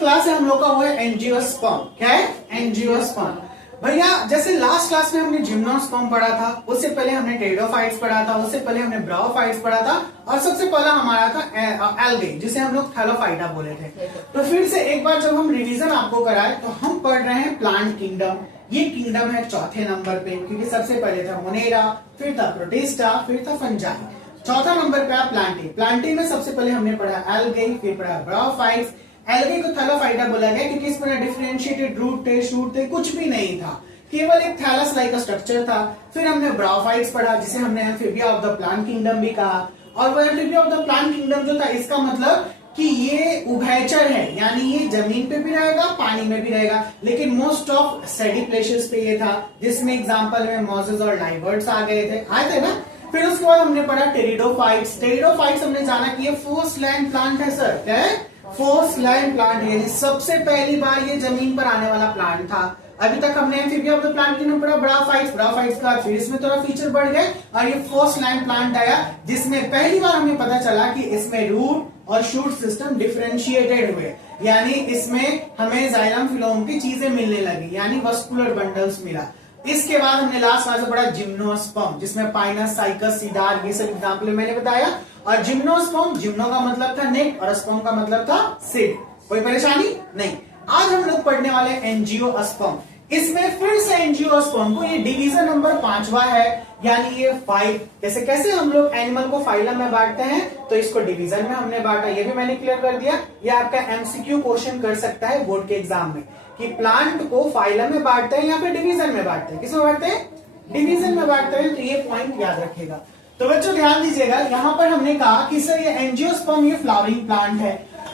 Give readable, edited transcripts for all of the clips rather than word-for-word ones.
Class है हम लोग का वो है एंजियोस्पर्म। क्या है? एंजियोस्पर्म। भैया जैसे लास्ट क्लास में हमने जिम्नोस्पर्म पढ़ा था, उससे पहले हमने टेरिडोफाइट्स पढ़ा था, उससे पहले हमने ब्रायोफाइट्स पढ़ा था, और सबसे पहला हमारा था एल्गे जिसे हम लोग थैलोफाइटा बोले थे। तो फिर से एक बार जब हम रिवीजन आपको कराए तो हम पढ़ रहे हैं प्लांट किंगडम। ये किंगडम है चौथे नंबर पे, क्योंकि सबसे पहले था मोनेरा, फिर था प्रोटिस्टा, फिर था फंजाई। चौथा नंबर पे प्लांटी। प्लांटी में सबसे पहले हमने पढ़ा एल्गे, फिर पढ़ा ब्रायोफाइट्स। एल्गे को थैलोफाइटा बोला गया क्योंकि इसमें डिफरेंशिएटेड रूट थे, शूट थे, कुछ भी नहीं था, केवल एक थैलस लाइक स्ट्रक्चर था। फिर हमने ब्रायोफाइट्स पढ़ा जिसे हमने amphibia of the plant kingdom भी कहा। और वो amphibia of the plant kingdom जो था, इसका मतलब कि ये उभयचर है, यानी ये जमीन पे भी रहेगा, पानी में भी रहेगा, लेकिन मोस्ट ऑफ सैडी प्लेसेस पे ये था, जिसमें एग्जांपल में मॉसेस और लाइवर्ट्स आ गए थे, आए थे ना। फिर उसके बाद हमने पढ़ा टेरिडोफाइट्स। टेरिडोफाइट्स हमने जाना कि ये फोर्स लैंड प्लांट है सर। क्या है? फोर्स लैंड प्लांट, यानी सबसे पहली बार ये जमीन पर आने वाला प्लांट था। अभी तक हमने amphibia of the plant kingdom पढ़ा, ब्रायोफाइट्स का, फिर इसमें थोड़ा फीचर बढ़ गए और ये फोर्स लैंड प्लांट आया, जिसमें पहली बार हमें पता चला कि इसमें रूट और शूट सिस्टम डिफरेंशिएटेड हुए, यानी इसमें हमें जाइलम फिलोम की चीजें मिलने लगी, यानी वस्कुलर बंडल्स मिला। इसके बाद हमने लास्ट क्लास में पढ़ा जिम्नोस्पर्म, जिसमें पाइनस, साइकस, सीडार, ये सब एग्जाम्पल मैंने बताया। और जिम्नोस्पर्म, जिम्नो का मतलब था नेक और स्पर्म का मतलब था सीड। कोई परेशानी नहीं। आज हम लोग पढ़ने वाले एंजियोस्पर्म। इसमें फिर से एंजियोस्पर्म को ये डिवीजन नंबर 5वां है, यानी ये 5। जैसे कैसे हम लोग एनिमल को फाइलम में बांटते हैं, तो इसको डिवीजन में हमने बांटा, ये भी मैंने क्लियर कर दिया। ये आपका एमसीक्यू क्वेश्चन कर सकता है बोर्ड के एग्जाम में, कि प्लांट को फाइलम में बांटते हैं या फिर डिवीजन में बांटते हैं। किसमें बांटते हैं? डिवीजन में बांटते हैं। तो ये पॉइंट याद रखिएगा। तो बच्चों ध्यान दीजिएगा, यहाँ पर हमने कहा कि सर ये एंजियोस्पर्म ये फ्लावरिंग प्लांट है,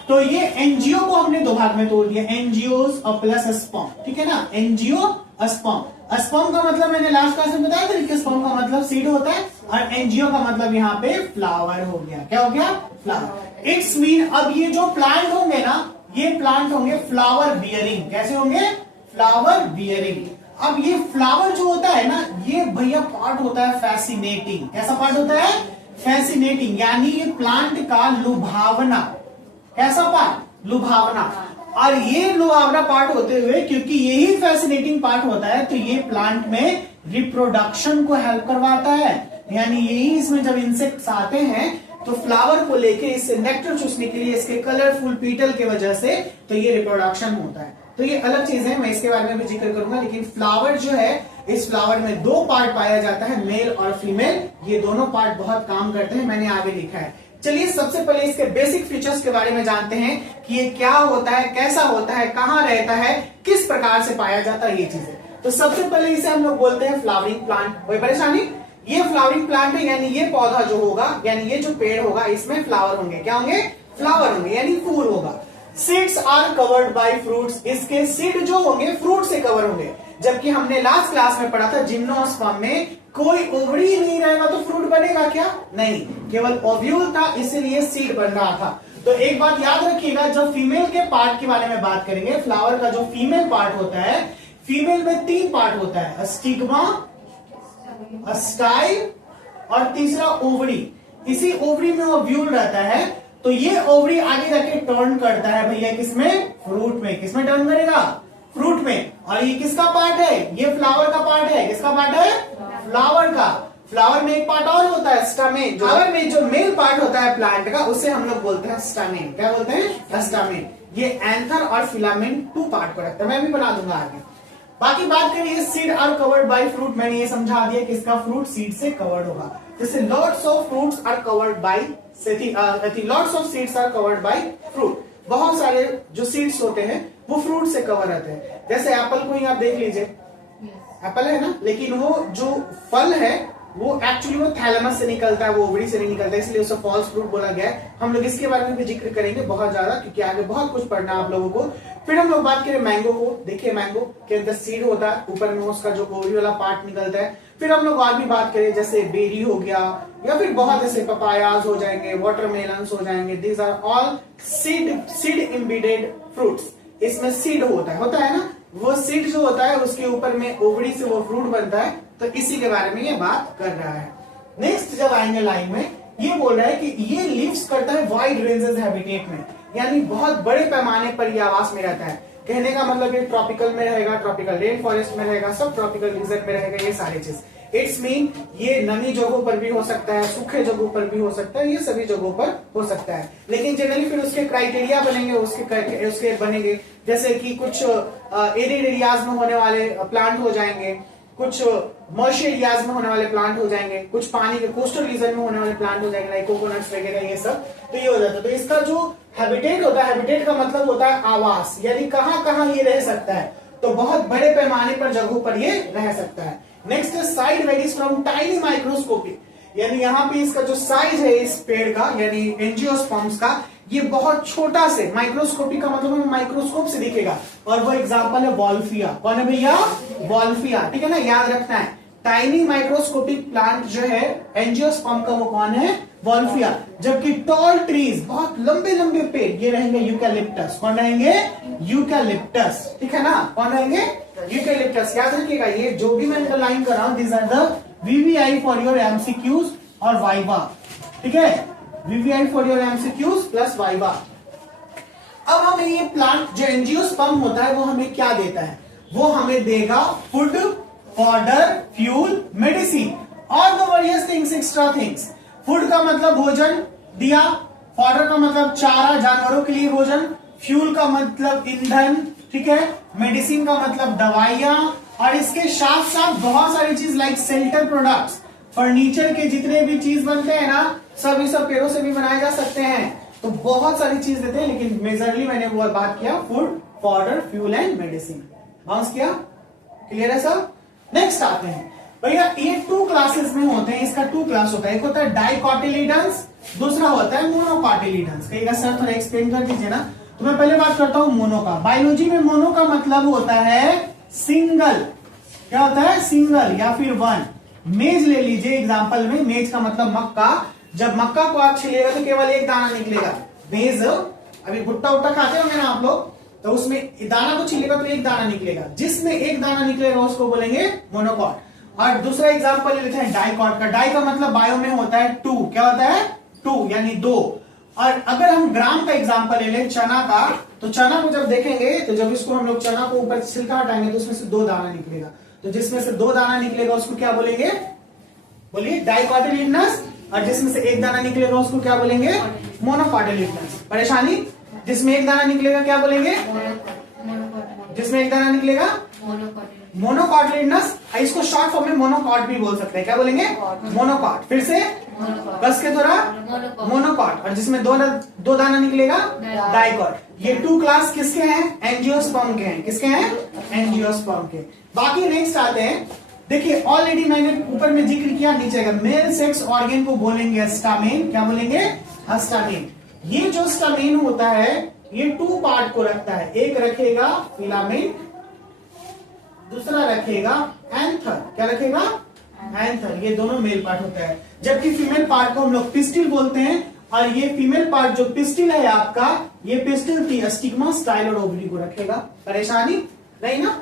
तो ये एनजीओ को हमने दो भाग में तोड़ दिया, एनजीओस और प्लस स्पर्म। ठीक है ना? NGO sperm. स्पर्म का मतलब मैंने लास्ट क्लास में बताया था कि स्पर्म का मतलब सीड होता है, और एनजीओ का मतलब यहाँ पे फ्लावर हो गया। क्या हो गया? फ्लावर। इट्स मीन अब ये जो प्लांट होंगे ना, ये प्लांट होंगे फ्लावर बियरिंग। कैसे होंगे? Flower bearing. अब ये फ्लावर जो होता है ना, ये भैया पार्ट होता है फैसिनेटिंग। कैसा पार्ट होता है? फैसिनेटिंग, यानी ये प्लांट का लुभावना। कैसा पार्ट? लुभावना। और ये लुभावना पार्ट होते हुए, क्योंकि यही फैसिनेटिंग पार्ट होता है, तो ये प्लांट में रिप्रोडक्शन को हेल्प करवाता है। यानी यही इसमें जब इंसेक्ट्स आते हैं तो फ्लावर को लेके इससे नेक्टर चूसने के लिए, इसके कलरफुल पीटल की वजह से, तो ये रिप्रोडक्शन होता है। तो ये अलग चीज है, मैं इसके बारे में भी जिक्र करूंगा। लेकिन फ्लावर जो है, इस फ्लावर में दो पार्ट पाया जाता है, मेल और फीमेल। ये दोनों पार्ट बहुत काम करते हैं, मैंने आगे लिखा है। चलिए सबसे पहले इसके बेसिक फीचर्स के बारे में जानते हैं कि ये क्या होता है, कैसा होता है, कहां रहता है, किस प्रकार से पाया जाता है, ये चीजें। तो सबसे पहले इसे हम लोग बोलते हैं फ्लावरिंग प्लांट। कोई परेशानी? ये फ्लावरिंग प्लांट है, यानी ये पौधा जो होगा, यानी ये जो पेड़ होगा, इसमें फ्लावर होंगे। क्या होंगे? फ्लावर होंगे, यानी फूल होगा। Seeds are covered by fruits. इसके सीड जो होंगे फ्रूट से कवर होंगे। जबकि हमने लास्ट क्लास में पढ़ा था जिम्नोस्पर्म में कोई ओवरी ही नहीं रहेगा तो फ्रूट बनेगा क्या? नहीं, केवल ओव्यूल था, इसलिए सीड बन रहा था। तो एक बात याद रखिएगा, जब फीमेल के पार्ट के बारे में बात करेंगे, फ्लावर का जो फीमेल पार्ट होता है, फीमेल में 3 पार्ट होता है, स्टिग्मा, स्टाइल और तीसरा ओवरी। इसी ओवरी में ओव्यूल रहता है, तो ये ओवरी आगे जाके टर्न करता है भैया किसमें? फ्रूट में। किसमें टर्न करेगा? फ्रूट में। और ये किसका पार्ट है? ये फ्लावर का पार्ट है। किसका पार्ट है? फ्लावर का। फ्लावर में एक पार्ट और होता है, स्टामेन। फ्लावर में जो मेल पार्ट होता है प्लांट का, उसे हम लोग बोलते हैं स्टामेन। क्या बोलते हैं? स्टामेन। ये एंथर और फिलामेंट 2 पार्ट को रखता है, मैं भी बना दूंगा आगे। बाकी बात करिए seed are covered by fruit, मैंने ये समझा दिया कि इसका फ्रूट सीड से कवर्ड होगा। जैसे lots of fruits are covered by lots of seeds are covered by fruit. बहुत सारे जो सीड्स होते हैं वो फ्रूट से कवर रहते हैं। जैसे एप्पल को ही आप देख लीजिए, एप्पल है ना, लेकिन वो जो फल है वो एक्चुअली वो थैलेमस से निकलता है, वो ओवरी से नहीं निकलता, इसलिए उसे फॉल्स फ्रूट बोला गया है। हम लोग इसके बारे में भी जिक्र करेंगे बहुत ज्यादा, क्योंकि आगे बहुत कुछ पढ़ना है आप लोगों को। फिर हम लोग बात करें मैंगो को। देखिए मैंगो के अंदर सीड होता है, ऊपर में उसका जो ओवरी वाला पार्ट निकलता है। फिर हम लोग और भी बात करें, जैसे बेरी हो गया, या फिर बहुत ऐसे पपायाज हो जाएंगे, वाटरमेलन्स हो जाएंगे। These are all seed embedded fruits. इसमें सीड होता है ना, वो सीड जो होता है उसके ऊपर में ओवरी से वो फ्रूट बनता है। तो इसी के बारे में ये बात कर रहा है। नेक्स्ट जब आएंगे लाइन में, ये बोल रहा है कि ये लिव्स करता है वाइड रेंजेस हैबिटेट में। यानी बहुत बड़े पैमाने पर ये आवास में रहता है। कहने का मतलब ये ट्रॉपिकल में रहेगा, ट्रॉपिकल रेन फॉरेस्ट में रहेगा, सब ट्रॉपिकल रीजन में रहेगा, ये सारी चीज। इट्स मीन ये नमी जगहों पर भी हो सकता है, सूखे जगहों पर भी हो सकता है, ये सभी जगहों पर हो सकता है। लेकिन जनरली फिर उसके क्राइटेरिया बनेंगे, उसके बनेंगे, जैसे कि कुछ एरिड एरियाज में होने वाले प्लांट हो जाएंगे, कुछ मर्श एरियाज में होने वाले प्लांट हो जाएंगे, कुछ पानी के कोस्टल रीजन में होने वाले प्लांट हो जाएंगे, लाइक कोकोनट्स वगैरह, ये सब। तो ये हो जाता है। तो इसका जो हैबिटेट होता है, हैबिटेट का मतलब होता है आवास, यानी कहां कहां ये रह सकता है। तो बहुत बड़े पैमाने पर जगहों पर ये रह सकता है। Next side varies from tiny microscopic, यानी यहाँ पे इसका जो साइज है इस पेड़ का, यानी एंजियोस्पर्म्स का, ये बहुत छोटा से, माइक्रोस्कोपिक का मतलब हमें माइक्रोस्कोप से दिखेगा, और वो एग्जांपल है वॉल्फिया। कौन है भैया? वॉल्फिया, ठीक है ना, याद रखना है। टाइनी माइक्रोस्कोपिक प्लांट जो है एंजियोस्पर्म का, वो कौन है? वॉल्फिया। जबकि टॉल ट्रीज, बहुत लंबे लंबे पेड़, ये रहेंगे यूकैलिप्टस। कौन रहेंगे? यूकैलिप्टस, ठीक है ना। कौन रहेंगे? यूकैलिप्टस। याद रखिएगा, ये जो भी मैं अंडरलाइन कर रहा हूं, this are the VVI for your MCQs और वाइवा, ठीक है, VVI for your MCQs plus viva. अब हमें ये प्लांट जो एंजियोस्पर्म होता है वो हमें क्या देता है? वो हमें देगा फूड, फॉडर, फ्यूल, मेडिसिन और the various things, extra things. Food का मतलब भोजन दिया, फॉडर का मतलब चारा, जानवरों के लिए भोजन, फ्यूल का मतलब ईंधन, ठीक है, मेडिसिन का मतलब दवाइयां, और इसके साथ साथ बहुत सारी चीज लाइक शेल्टर प्रोडक्ट्स, फर्नीचर के जितने भी चीज बनते हैं ना, सब ये सब पेड़ों से भी बनाए जा सकते हैं। तो बहुत सारी चीज देते हैं, लेकिन मेजरली मैंने वो बात किया food, fodder, fuel and medicine. Bounce किया? क्लियर है सब? नेक्स्ट आते हैं भैया, ये 2 क्लासेस में होते हैं, इसका 2 क्लास होता है। एक होता है डाइकोटिलीडन्स, दूसरा होता है मोनोकोटिलीडन्स। कहेगा सर थोड़ा एक्सप्लेन कर दीजिए ना। तो मैं पहले बात करता हूं मोनो का। बायोलॉजी में मोनो का मतलब होता है सिंगल। क्या होता है? सिंगल या फिर वन। मेज ले लीजिए एग्जांपल में, मेज का मतलब मक्का। जब मक्का को आप छिलेगा तो केवल एक दाना निकलेगा। मेज, अभी भुट्टा उट्टा खाते होंगे ना आप लोग, तो उसमें दाना को छिलेगा तो एक दाना निकलेगा, जिसमें एक दाना निकलेगा उसको बोलेंगे मोनोकॉट। और दूसरा एग्जांपल लेते हैं डाइकॉट का। डाई का मतलब बायो में होता है 2। क्या होता है? 2 यानी 2। और अगर हम ग्राम का एग्जांपल ले लें, चना का, तो चना को जब देखेंगे, तो जब इसको हम लोग चना को ऊपर छिलका हटाएंगे तो उसमें से 2 दाना निकलेगा। तो जिसमें से 2 दाना निकलेगा उसको क्या बोलेंगे? बोलिए डाइकोटिलीडनस। और जिसमें से एक दाना निकलेगा उसको क्या बोलेंगे? मोनोकोटिलीडनस। परेशानी? जिसमें एक दाना निकलेगा क्या बोलेंगे? जिसमें एक दाना निकलेगा मोनोकोटिलीडनस। इसको शॉर्ट फॉर्म में मोनोकॉट भी बोल सकते हैं। क्या बोलेंगे? मोनोकॉट। फिर से कस के थोड़ा, मोनोकॉट। और जिसमें दो दाना निकलेगा डाइकॉट। ये 2 क्लास किसके हैं? एंजियोस्पर्म के हैं। किसके हैं? एंजियोस्पर्म के। बाकी नेक्स्ट आते हैं, देखिए ऑलरेडी मैंने ऊपर में जिक्र किया, नीचे का मेल सेक्स ऑर्गन को बोलेंगे स्टामेन। क्या बोलेंगे? स्टामेन। ये जो स्टामेन होता है ये 2 पार्ट को रखता है। एक रखेगा फिलामेंट, दूसरा रखेगा एंथर। क्या रखेगा? एंथर। ये दोनों मेल पार्ट होता है। जबकि फीमेल पार्ट को हम लोग पिस्टिल बोलते हैं। और ये फीमेल पार्ट जो पिस्टिल है आपका, ये पिस्टिल की स्टिग्मा, स्टाइल और ओवरी को रखेगा। परेशानी नहीं ना।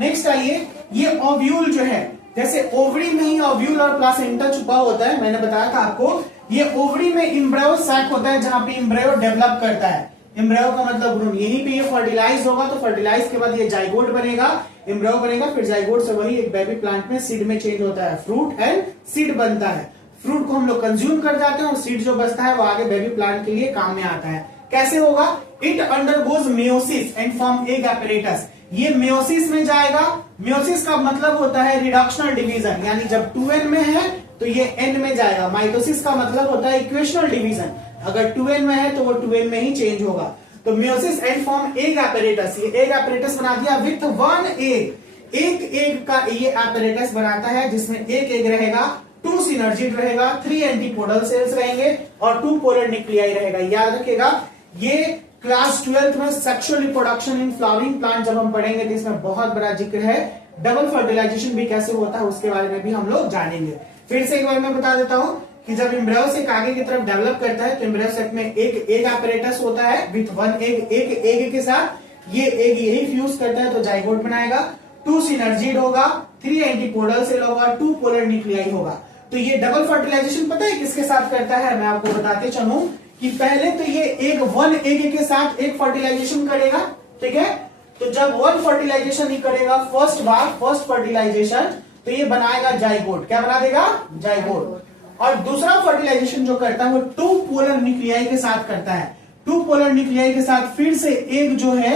नेक्स्ट आइए, ये ओव्यूल जो है, जैसे ओवरी में ही ओव्यूल और प्लासेंटा छुपा होता है, मैंने बताया था आपको। ये ओवरी में एम्ब्रियो सैक होता है, जहां पे एम्ब्रियो डेवलप करता है। एम्ब्रियो का मतलब भ्रूण। यहीं पे ये फर्टिलाइज होगा, तो फर्टिलाइज के बाद ये जाइगोट बनेगा, एम्ब्रियो बनेगा, फिर जाइगोट से वही एक बेबी प्लांट में सीड में चेंज होता है, फ्रूट एंड सीड बनता है। फ्रूट को हम लोग कंज्यूम कर जाते हैं और सीड जो बचता है वो आगे बेबी प्लांट के लिए काम में आता है। कैसे होगा? It undergoes meiosis and form egg apparatus। ये मेयोसिस में जाएगा। मेयोसिस का मतलब होता है रिडक्शनल डिवीजन, यानी जब 2n में है तो ये n में जाएगा। माइटोसिस का मतलब होता है इक्वेशनल डिवीजन, अगर 2n में है तो वो 2n में ही चेंज होगा। तो meiosis and form egg apparatus। ये एग apparatus बना दिया विथ 1 एग। एक एग का ये apparatus बनाता है, जिसमें एक एग रहेगा, 2 सिनर्जिड रहेगा, 3 एंटीपोडल सेल्स रहेंगे और 2 पोलर न्यूक्लियाई रहेगा। याद रखिएगा, ये क्लास 12th में sexual reproduction in flowering plant जब हम पढ़ेंगे तो इसमें बहुत बड़ा जिक्र है। डबल फर्टिलाइजेशन भी कैसे होता है उसके बारे में भी हम लोग जानेंगे। फिर से एक बार मैं बता देता हूं कि जब एम्ब्रियो से आगे की तरफ डेवलप करता है तो एम्ब्रियो सेक में एक एग apparatus होता है विथ 1 एग। एक एग के साथ ये एग यही फ्यूज करता है तो जाइगोट बनाएगा, 2 सिनर्जिड होगा, 3 एंटीपोडल सेल होगा, 2 पोलर न्यूक्लियाई होगा। तो ये डबल फर्टिलाइजेशन पता है किसके साथ करता है? मैं आपको बताते चलूं कि पहले तो ये एक वन एग के साथ एक फर्टिलाइजेशन करेगा, ठीक है। तो जब वन फर्टिलाइजेशन ही करेगा फर्स्ट फर्टिलाइजेशन, तो ये बनाएगा जाइगोट। क्या बना देगा? जाइगोट। और दूसरा फर्टिलाइजेशन जो करता है वो टू पोलर न्यूक्लियाई के साथ करता है। टू पोलर न्यूक्लियाई के साथ फिर से एक जो है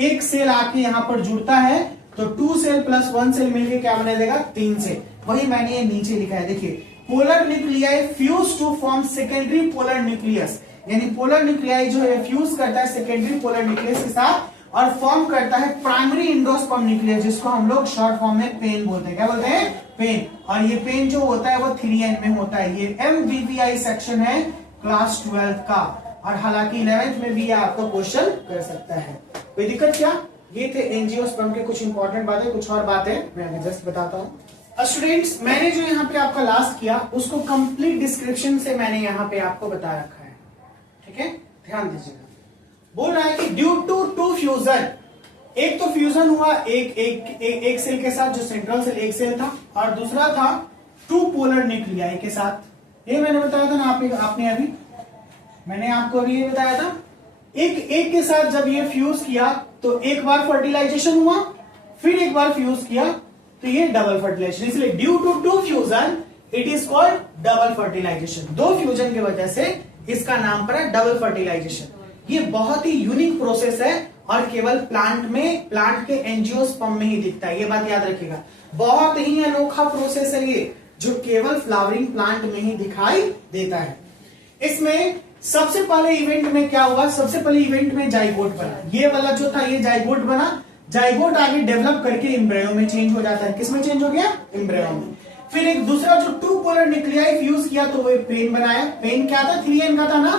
एक सेल आके यहां पर जुड़ता है, तो 2 सेल प्लस 1 सेल मिलके क्या बना देगा? 3 सेल। वही मैंने ये नीचे लिखा है, देखिए polar nuclei fuse to form secondary polar nucleus, यानी पोलर न्यूक्लियाई जो है फ्यूज करता है सेकेंडरी पोलर न्यूक्लियस के साथ और फॉर्म करता है प्राइमरी एंडोस्पर्म न्यूक्लियस, जिसको हम लोग शॉर्ट फॉर्म में पेन बोलते हैं। क्या बोलते हैं? पेन। और ये पेन जो होता है वो 3N में होता है। ये MVVI सेक्शन है क्लास 12 का, और हालांकि 11th में भी आपको क्वेश्चन कर सकता है। कोई दिक्कत क्या? ये थे एंजियोस्पर्म के कुछ इंपॉर्टेंट बातें। कुछ और बातें मैं अभी जस्ट बताता हूँ। स्टूडेंट्स, मैंने जो यहाँ पे आपका लास्ट किया उसको कंप्लीट डिस्क्रिप्शन से मैंने यहाँ पे आपको बता रखा है, ठीक है, ध्यान दीजिएगा। बोल रहा है कि ड्यू टू टू फ्यूजन, एक तो फ्यूजन हुआ एक सेल के साथ जो सेंट्रल सेल एक सेल था, और दूसरा था टू पोलर न्यूक्लियाई के साथ। ये मैंने बताया था ना आपने अभी, मैंने आपको अभी ये बताया था। एक के साथ जब ये फ्यूज किया तो एक बार फर्टिलाइजेशन हुआ, फिर एक बार फ्यूज किया तो ये डबल फर्टिलाइजेशन, इसलिए due to two fusion it is called double fertilisation. दो फ्यूजन की वजह से इसका नाम पड़ा डबल फर्टिलाइजेशन। ये बहुत ही यूनिक प्रोसेस है और केवल प्लांट के एंजियोस्पर्म में ही दिखता है, ये बात याद रखिएगा। बहुत ही अनोखा प्रोसेस है ये, जो केवल फ्लावरिंग प्लांट में ही दिखाई देता है। इसमें सबसे पहले इवेंट में क्या हुआ? सबसे पहले इवेंट में जाइगोट बना। ये वाला जो था ये जाइगोट बना। जाइगोट आगे डेवलप करके एम्ब्रियो में चेंज हो जाता है। किसमें चेंज हो गया? एम्ब्रियो में। फिर एक दूसरा जो टू पोलर न्यूक्लियाई फ्यूज किया तो वो पेन बनाया। पेन क्या था? 3N का था ना,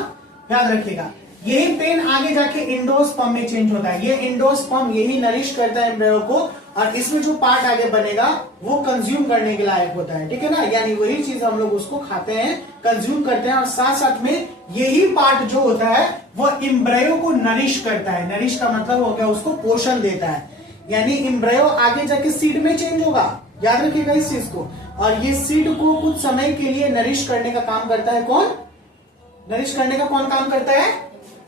याद रखिएगा। यही पेन आगे जाके एंडोस्पर्म में चेंज होता है। ये एंडोस्पर्म यही नरिश करता है एम्ब्रियो को, और इसमें जो पार्ट आगे बनेगा वो कंज्यूम करने के लायक होता है, ठीक है ना। यानी वही चीज हम लोग उसको खाते हैं, कंज्यूम करते हैं, और साथ साथ में यही पार्ट जो होता है वो एम्ब्रियो को नरिश करता है। नरिश का मतलब हो गया उसको पोषण देता है। यानी एम्ब्रियो आगे जाके सीड में चेंज होगा, याद रखिएगा इस चीज को। और ये सीड को कुछ समय के लिए नरिश करने का काम करता है। कौन नरिश करने का कौन काम करता है?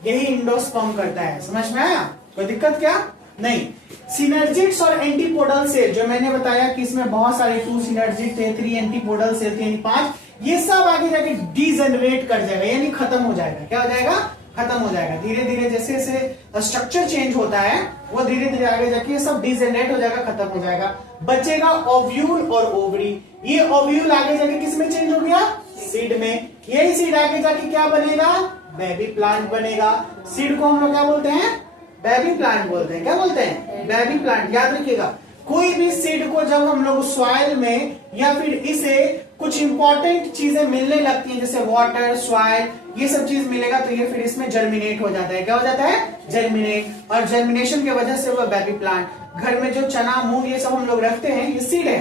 यही एंडोस्पर्म करता है। समझ में आया? कोई दिक्कत क्या नहीं। सिनर्जिड्स और एंटीपोडल सेल जो मैंने बताया कि इसमें बहुत सारे 2 सिनर्जिड थे, 3 एंटीपोडल सेल थे, 5, ये सब आगे जाके डीजेनरेट कर जाएगा, यानी खत्म हो जाएगा। क्या हो जाएगा? खत्म हो जाएगा। धीरे धीरे जैसे जैसे स्ट्रक्चर चेंज होता है वो धीरे धीरे आगे जाके ये सब डीजेनरेट हो जाएगा, खत्म हो जाएगा। बचेगा ओव्यूल और ओवरी। ये ओव्यूल आगे जाके किस में चेंज हो गया? सीड में। यही सीड आगे जाके क्या बनेगा? बेबी प्लांट बनेगा। सीड को हम लोग क्या बोलते हैं? बेबी प्लांट बोलते हैं। क्या बोलते हैं? Baby plant. याद रखिएगा, कोई भी सीड को जब हम लोग सॉइल में या फिर इसे कुछ इंपॉर्टेंट चीजें मिलने लगती हैं, जैसे वाटर, सॉइल, ये सब चीज मिलेगा तो ये फिर इसमें जर्मिनेट हो जाता है। क्या हो जाता है? जर्मिनेट। और जर्मिनेशन की वजह से वो बेबी प्लांट। घर में जो चना, मूंग ये सब हम लोग रखते हैं, ये सीड है।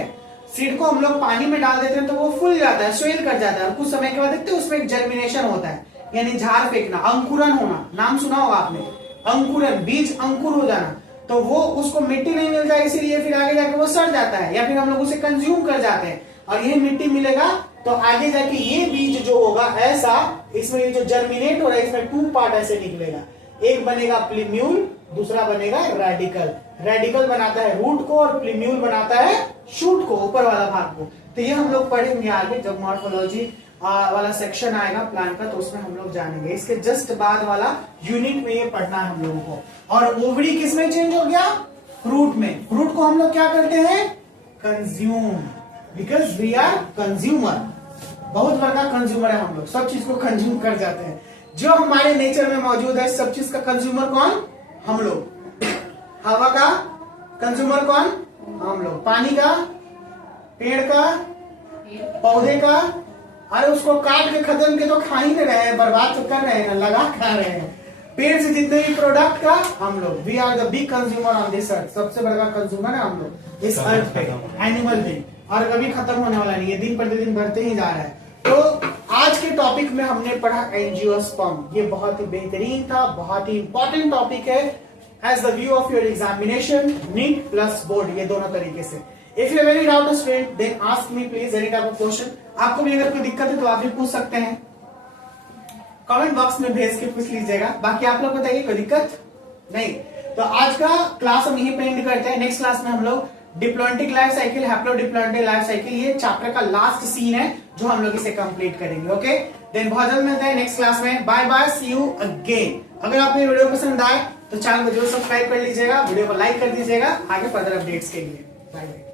सीड को हम लोग पानी में डाल देते हैं तो वो फूल जाता है, स्वेल कर जाता है, और कुछ समय के बाद देखते हैं उसमें एक जर्मिनेशन होता है, यानी झाड़ फेंकना, अंकुरन होना। नाम सुना होगा आपने, अंकुरन, बीज अंकुर हो जाना। तो वो उसको मिट्टी नहीं मिलता है, इसीलिए फिर आगे जाके वो सड़ जाता है, या फिर हम लोग उसे कंज्यूम कर जाते हैं, और ये मिट्टी मिलेगा तो आगे जाके ये बीज जो होगा ऐसा, इसमें ये जो जर्मिनेट हो रहा है इसमें 2 पार्ट ऐसे निकलेगा। एक बनेगा प्लीम्यूल, दूसरा बनेगा रेडिकल। रेडिकल बनाता है रूट को और प्लीम्यूल बनाता है शूट को, ऊपर वाला भाग को। तो ये हम लोग पढ़ेंगे आगे जब मॉर्फोलॉजी वाला सेक्शन आएगा प्लांट का, तो उसमें हम लोग जानेंगे। इसके जस्ट बाद वाला यूनिट में ये पढ़ना है हम लोगों को। और ओवरी किसमें चेंज हो गया? फ्रूट में। फ्रूट को हम लोग क्या करते हैं? Consume, because we are consumer. बहुत बड़ा कंज्यूमर है हम लोग, सब चीज को कंज्यूम कर जाते हैं। जो हमारे नेचर में मौजूद है सब चीज का कंज्यूमर कौन? हम लोग। हवा का कंज्यूमर कौन? हम लोग। पानी का, पेड़ का, पौधे का, अरे उसको काट के खत्म के तो खा ही नहीं रहे हैं, बर्बाद तो कर रहे हैं, लगा खा रहे हैं। पेड़ से जितने भी प्रोडक्ट का हम लोग, we are the big consumer on this earth. सबसे बड़ा कंज्यूमर है हम लोग इस अर्थ पे, एनिमल भी, और कभी खत्म होने वाला नहीं है, दिन प्रतिदिन बढ़ते ही जा रहा है। तो आज के टॉपिक में हमने पढ़ा एंजियोस्पर्म। ये बहुत ही बेहतरीन था, बहुत ही इंपॉर्टेंट टॉपिक है as the view of your examination, NEET plus board, ये दोनों तरीके से। If you very doubt student then ask me please any type of question. आपको भी अगर कोई दिक्कत है तो आप भी पूछ सकते हैं। कमेंट बॉक्स में भेज के पूछ लीजिएगा। बाकी आप लोग बताइए, कोई दिक्कत नहीं। तो आज का क्लास हम यहीं पे एंड करते हैं। नेक्स्ट क्लास में हम लोग diplontic life cycle, haplodiplontic life cycle, ये चैप्टर का लास्ट सीन है जो हम लोग इसे कंप्लीट करेंगे। ओके, देन बहुत जल्द मिलते हैं नेक्स्ट क्लास में। Bye bye, see you again. अगर आपको वीडियो पसंद आए तो चैनल को जरूर सब्सक्राइब कर लीजिएगा, वीडियो को लाइक कर दीजिएगा आगे फर्दर अपडेट्स के लिए। Bye bye.